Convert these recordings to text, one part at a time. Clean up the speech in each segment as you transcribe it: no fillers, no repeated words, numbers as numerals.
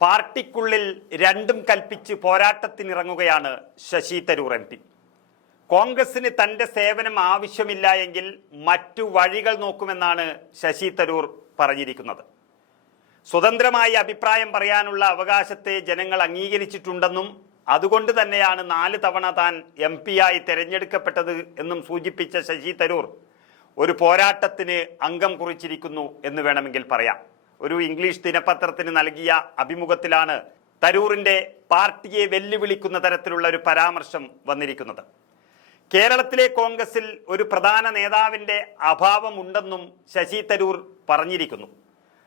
പാർട്ടിക്കുള്ളിൽ രണ്ടും കൽപ്പിച്ച് പോരാട്ടത്തിനിറങ്ങുകയാണ് ശശി തരൂർ എം പി. കോൺഗ്രസിന് തൻ്റെ സേവനം ആവശ്യമില്ല എങ്കിൽ മറ്റു വഴികൾ നോക്കുമെന്നാണ് ശശി തരൂർ പറഞ്ഞിരിക്കുന്നത്. സ്വതന്ത്രമായി അഭിപ്രായം പറയാനുള്ള അവകാശത്തെ ജനങ്ങൾ അംഗീകരിച്ചിട്ടുണ്ടെന്നും അതുകൊണ്ട് തന്നെയാണ് 4 തവണ താൻ എം പിയായി തെരഞ്ഞെടുക്കപ്പെട്ടത് എന്നും സൂചിപ്പിച്ച ശശി തരൂർ ഒരു പോരാട്ടത്തിന് അംഗം കുറിച്ചിരിക്കുന്നു എന്ന് വേണമെങ്കിൽ പറയാം. ഒരു ഇംഗ്ലീഷ് ദിനപത്രത്തിന് നൽകിയ അഭിമുഖത്തിലാണ് തരൂറിൻ്റെ പാർട്ടിയെ വെല്ലുവിളിക്കുന്ന തരത്തിലുള്ള ഒരു പരാമർശം വന്നിരിക്കുന്നത്. കേരളത്തിലെ കോൺഗ്രസിൽ ഒരു പ്രധാന നേതാവിൻ്റെ അഭാവമുണ്ടെന്നും ശശി തരൂർ പറഞ്ഞിരിക്കുന്നു.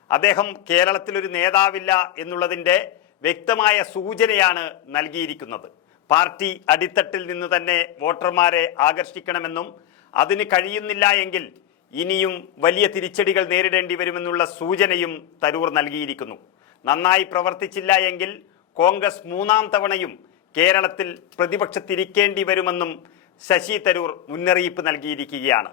അദ്ദേഹം കേരളത്തിലൊരു നേതാവില്ല എന്നുള്ളതിൻ്റെ വ്യക്തമായ സൂചനയാണ് നൽകിയിരിക്കുന്നത്. പാർട്ടി അടിത്തട്ടിൽ നിന്ന് തന്നെ വോട്ടർമാരെ ആകർഷിക്കണമെന്നും അതിന് കഴിയുന്നില്ല എങ്കിൽ ഇനിയും വലിയ തിരിച്ചടികൾ നേരിടേണ്ടി വരുമെന്നുള്ള സൂചനയും തരൂർ നൽകിയിരിക്കുന്നു. നന്നായി പ്രവർത്തിച്ചില്ല എങ്കിൽ കോൺഗ്രസ് 3ാം തവണയും കേരളത്തിൽ പ്രതിപക്ഷത്തിരിക്കേണ്ടി വരുമെന്നും ശശി തരൂർ മുന്നറിയിപ്പ് നൽകിയിരിക്കുകയാണ്.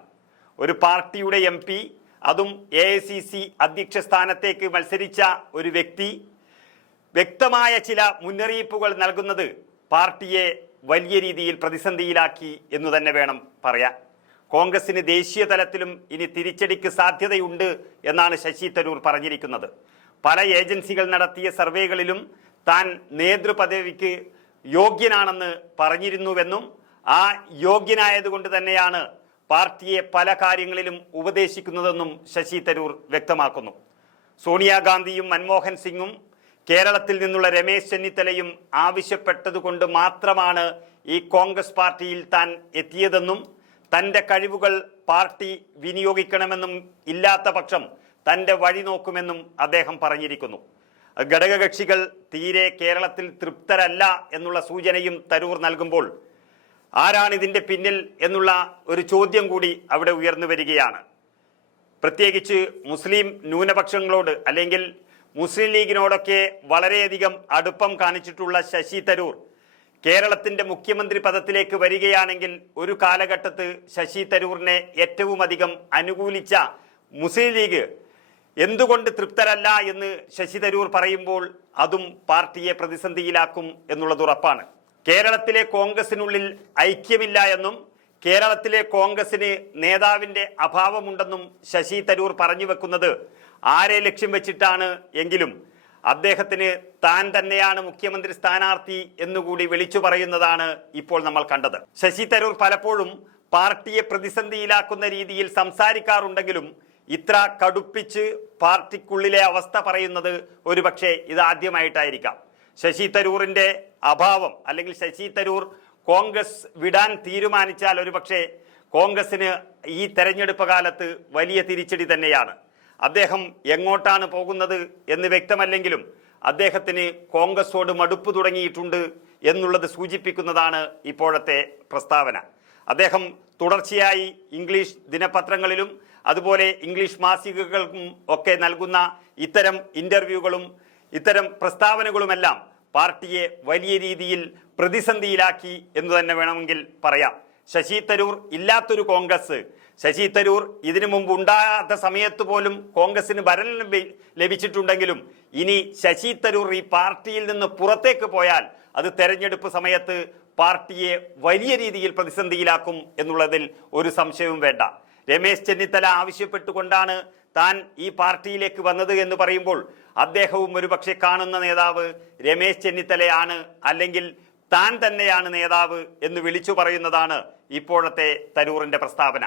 ഒരു പാർട്ടിയുടെ എം പി, അതും AICC അധ്യക്ഷ സ്ഥാനത്തേക്ക് മത്സരിച്ച ഒരു വ്യക്തി വ്യക്തമായ ചില മുന്നറിയിപ്പുകൾ നൽകുന്നത് പാർട്ടിയെ വലിയ രീതിയിൽ പ്രതിസന്ധിയിലാക്കി എന്നു തന്നെ വേണം പറയാൻ. കോൺഗ്രസിന് ദേശീയ തലത്തിലും ഇനി തിരിച്ചടിക്ക് സാധ്യതയുണ്ട് എന്നാണ് ശശി തരൂർ പറഞ്ഞിരിക്കുന്നത്. പല ഏജൻസികൾ നടത്തിയ സർവേകളിലും താൻ നേതൃപദവിക്ക് യോഗ്യനാണെന്ന് പറഞ്ഞിരുന്നുവെന്നും ആ യോഗ്യനായതുകൊണ്ട് തന്നെയാണ് പാർട്ടിയെ പല കാര്യങ്ങളിലും ഉപദേശിക്കുന്നതെന്നും ശശി തരൂർ വ്യക്തമാക്കുന്നു. സോണിയാഗാന്ധിയും മൻമോഹൻ സിംഗും കേരളത്തിൽ നിന്നുള്ള രമേശ് ചെന്നിത്തലയും ആവശ്യപ്പെട്ടതുകൊണ്ട് മാത്രമാണ് ഈ കോൺഗ്രസ് പാർട്ടിയിൽ താൻ എത്തിയതെന്നും തൻ്റെ കഴിവുകൾ പാർട്ടി വിനിയോഗിക്കണമെന്നും ഇല്ലാത്ത പക്ഷം തൻ്റെ വഴി നോക്കുമെന്നും അദ്ദേഹം പറഞ്ഞിരിക്കുന്നു. ഘടകകക്ഷികൾ തീരെ കേരളത്തിൽ തൃപ്തരല്ല എന്നുള്ള സൂചനയും തരൂർ നൽകുമ്പോൾ ആരാണ് ഇതിൻ്റെ പിന്നിൽ എന്നുള്ള ഒരു ചോദ്യം കൂടി അവിടെ ഉയർന്നു വരികയാണ്. പ്രത്യേകിച്ച് മുസ്ലിം ന്യൂനപക്ഷങ്ങളോട് അല്ലെങ്കിൽ മുസ്ലിം ലീഗിനോടൊക്കെ വളരെയധികം അടുപ്പം കാണിച്ചിട്ടുള്ള ശശി തരൂർ കേരളത്തിൻ്റെ മുഖ്യമന്ത്രി പദത്തിലേക്ക് വരികയാണെങ്കിൽ ഒരു കാലഘട്ടത്ത് ശശി തരൂറിനെ ഏറ്റവും അധികം അനുകൂലിച്ച മുസ്ലിം ലീഗ് എന്തുകൊണ്ട് തൃപ്തരല്ല എന്ന് ശശി തരൂർ പറയുമ്പോൾ അതും പാർട്ടിയെ പ്രതിസന്ധിയിലാക്കും എന്നുള്ളത് ഉറപ്പാണ്. കേരളത്തിലെ കോൺഗ്രസിനുള്ളിൽ ഐക്യമില്ല എന്നും കേരളത്തിലെ കോൺഗ്രസിന് നേതാവിൻ്റെ അഭാവമുണ്ടെന്നും ശശി തരൂർ പറഞ്ഞു വെക്കുന്നത് ആരെ ലക്ഷ്യം വെച്ചിട്ടാണ് എങ്കിലും അദ്ദേഹത്തിന് താൻ തന്നെയാണ് മുഖ്യമന്ത്രി സ്ഥാനാർത്ഥി എന്നുകൂടി വിളിച്ചു പറയുന്നതാണ് ഇപ്പോൾ നമ്മൾ കണ്ടത്. ശശി തരൂർ പലപ്പോഴും പാർട്ടിയെ പ്രതിസന്ധിയിലാക്കുന്ന രീതിയിൽ സംസാരിക്കാറുണ്ടെങ്കിലും ഇത്ര കടുപ്പിച്ച് പാർട്ടിക്കുള്ളിലെ അവസ്ഥ പറയുന്നത് ഒരുപക്ഷെ ഇതാദ്യമായിട്ടായിരിക്കാം. ശശി തരൂറിൻ്റെ അഭാവം അല്ലെങ്കിൽ ശശി തരൂർ കോൺഗ്രസ് വിടാൻ തീരുമാനിച്ചാൽ ഒരുപക്ഷെ കോൺഗ്രസിന് ഈ തെരഞ്ഞെടുപ്പ് കാലത്ത് വലിയ തിരിച്ചടി തന്നെയാണ്. അദ്ദേഹം എങ്ങോട്ടാണ് പോകുന്നത് എന്ന് വ്യക്തമല്ലെങ്കിലും അദ്ദേഹത്തിന് കോൺഗ്രസോട് മടുപ്പ് തുടങ്ങിയിട്ടുണ്ട് എന്നുള്ളത് സൂചിപ്പിക്കുന്നതാണ് ഇപ്പോഴത്തെ പ്രസ്താവന. അദ്ദേഹം തുടർച്ചയായി ഇംഗ്ലീഷ് ദിനപത്രങ്ങളിലും അതുപോലെ ഇംഗ്ലീഷ് മാസികകൾക്കും ഒക്കെ നൽകുന്ന ഇത്തരം ഇൻ്റർവ്യൂകളും ഇത്തരം പ്രസ്താവനകളുമെല്ലാം പാർട്ടിയെ വലിയ രീതിയിൽ പ്രതിസന്ധിയിലാക്കി എന്ന് തന്നെ വേണമെങ്കിൽ പറയാം. ശശി തരൂർ ഇല്ലാത്തൊരു കോൺഗ്രസ്, ശശി തരൂർ ഇതിനു മുമ്പ് ഉണ്ടാകാത്ത സമയത്ത് പോലും കോൺഗ്രസിന് ഭരണം ലഭിച്ചിട്ടുണ്ടെങ്കിലും ഇനി ശശി തരൂർ ഈ പാർട്ടിയിൽ നിന്ന് പുറത്തേക്ക് പോയാൽ അത് തെരഞ്ഞെടുപ്പ് സമയത്ത് പാർട്ടിയെ വലിയ രീതിയിൽ പ്രതിസന്ധിയിലാക്കും എന്നുള്ളതിൽ ഒരു സംശയവും വേണ്ട. രമേശ് ചെന്നിത്തല ആവശ്യപ്പെട്ടുകൊണ്ടാണ് താൻ ഈ പാർട്ടിയിലേക്ക് വന്നത് എന്ന് പറയുമ്പോൾ അദ്ദേഹവും ഒരുപക്ഷെ കാണുന്ന നേതാവ് രമേശ് ചെന്നിത്തലയാണ്, അല്ലെങ്കിൽ താൻ തന്നെയാണ് നേതാവ് എന്ന് വിളിച്ചു പറയുന്നതാണ് ഇപ്പോഴത്തെ തരൂറിൻ്റെ പ്രസ്താവന.